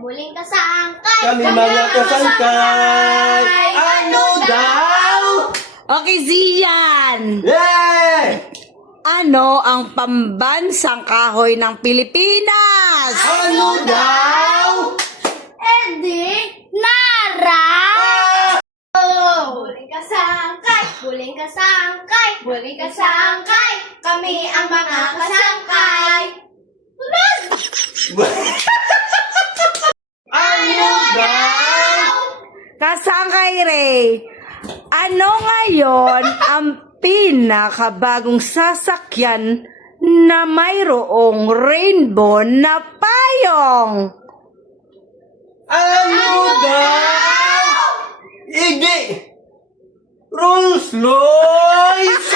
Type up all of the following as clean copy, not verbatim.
Muling kasangkay. Kami mga kasangkay. Ano daw? Okay, Zian. Yeah! Ano ang pambansang kahoy ng Pilipinas? Ano daw? Nara. Muling kasangkay. Muling kasangkay. Muling kasangkay. Kami ang mga kasangkay. Ano daw? Kasangkay, Ray. Ano ngayon ang pinakabagong sasakyan na mayroong rainbow na payong? Ano daw? Igi! Rolls Royce!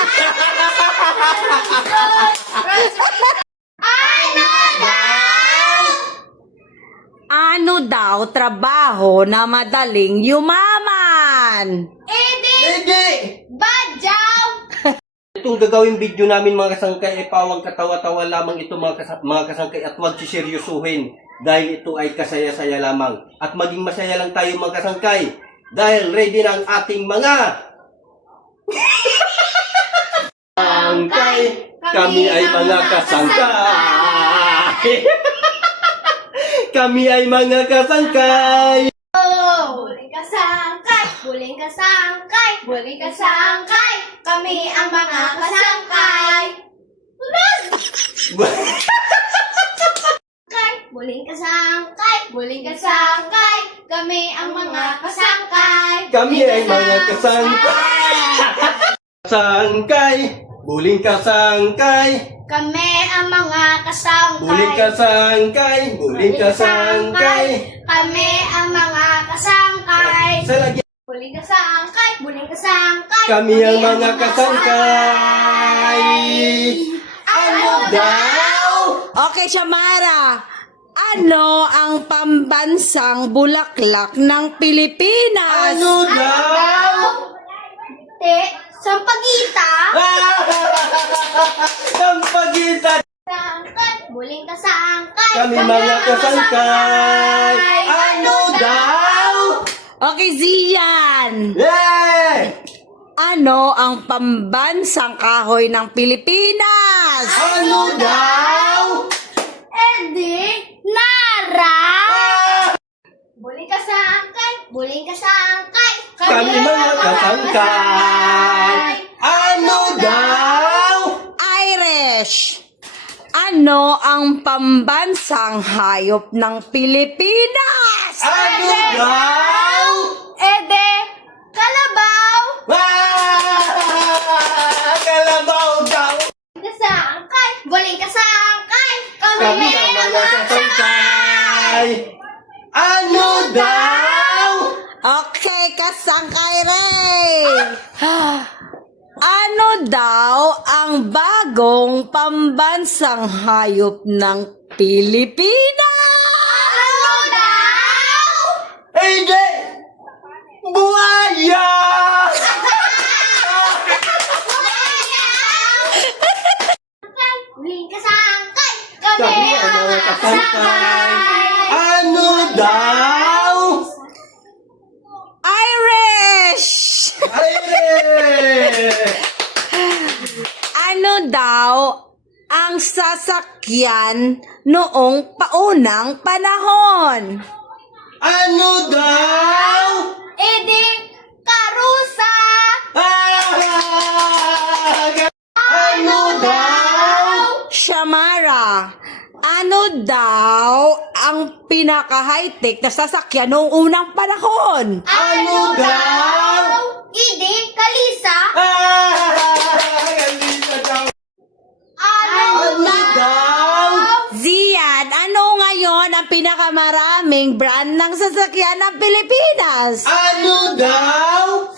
Ano daw trabaho na madaling yumaman? Igi! Badyaw. Itong gagawing video namin mga kasangkay ay pawang katawa-tawa lamang ito mga kasangkay at huwag siseryosuhin dahil ito ay kasaya-saya lamang. At maging masaya lang tayo mga kasangkay dahil ready na ang ating mga kasangkay. Kami ay mga kasangkay. Kami ay mga kasangkay. Muling kasangkay. Muling kasangkay. Muling kasangkay. Kami ang mga kasangkay. Muling kasangkay. Muling kasangkay. Kami ang mga kasangkay. Kami ay mga kasangkay. Kasangkay. Buling kasangkay. Kami ang mga kasangkay. Buling kasangkay. Buling kasangkay. Kami ang mga kasangkay. Sa lagi. Muling kasangkay. Muling kasangkay. Kami ang mga kasangkay. Ano daw? Okay, Shamara. Ano ang pambansang bulaklak ng Pilipinas? Ano daw? Sampagita. Sampagitan. Kasangkay. Muling kasangkay. Kami mga kasangkay. Ano daw? Okay, Zian. Yeah! Ano ang pambansang kahoy ng Pilipinas? Ano daw? Nara. Muling kasangkay. Muling kasangkay. Kami mga kasangkay. Ano daw? Irish. Ano ang pambansang hayop ng Pilipinas? Ano daw? Kalabaw. Kalabaw daw. Kasangkay. Muling kasangkay. Kami ang mga kasangkay. Ano daw? Okay, kasangkay, Ray. Ano daw ang bagong pambansang hayop ng Pilipinas? Ano daw? Hindi! Buhaya! Muling kasangkay. Kami ang mga kasangkay. Ano daw? Irish! Aire! Ano daw ang sasakyan noong paunang panahon? Ano daw? Karusa. Ano daw? Shamara, ano daw ang pinaka-high-tech na sasakyan noong unang panahon? Ano daw? Kalisa. Galita daw. Ano Ano daw? Zian, ano ngayon ang pinakamaraming brand ng sasakyan ng Pilipinas? Ano daw?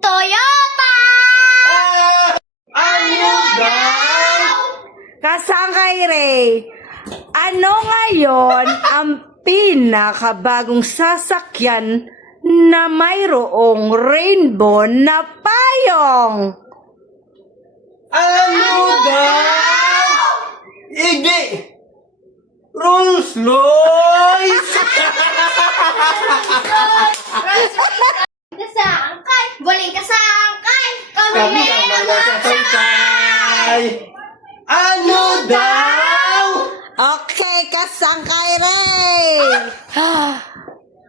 Toyota. Ano daw? Kasangkay, Ray. Ano ngayon ang pinakabagong sasakyan na mayroong rainbow na payong? Ano daw? Igi! Rolls Royce! Kasangkay, buling kasangkay, kami Kami ang ang mga mga kasangkay. Ano daw? Okay, kasangkay rin.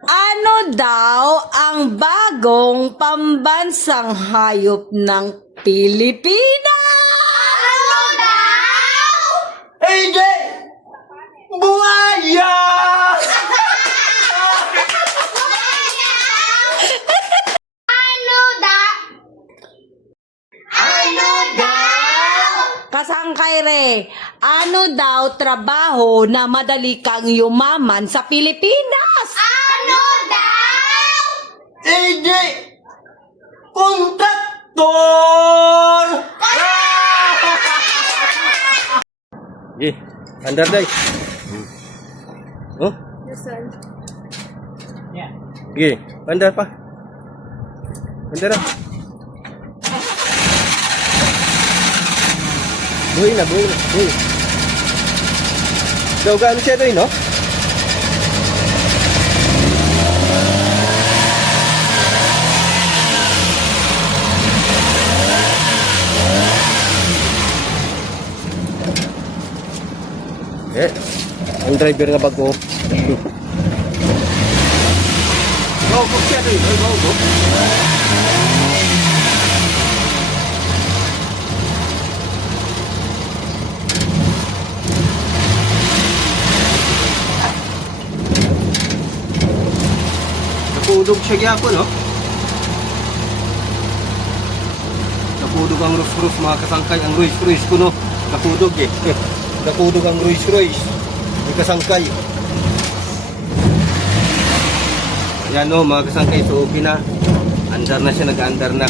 Ano daw ang bagong pambansang hayop ng Pilipinas? Ano daw? Hindi! Buhaya! Ano daw? Ano daw? Kasangkay re, ano daw trabaho na madali kang yumaman sa Pilipinas? Ano daw? Hindi! Kontraktor! Ye, andar day. Oh? Ye, andar pa. Andar na. Buhay na, buhay na, buhay. Daw gaano siya doon, no? Eh, ang driver nga bago. Go, go siya doon. Go, go. Napudog siya gyapon, no? Napudog ang Rolls-Royce, mga kasangkay. Ang Rolls-Royce ko, no? Napudog, eh. Napudog ang Rolls-Royce. May kasangkay. Ayan, no, mga kasangkay. So, okay na. Andar na siya, nag-andar na.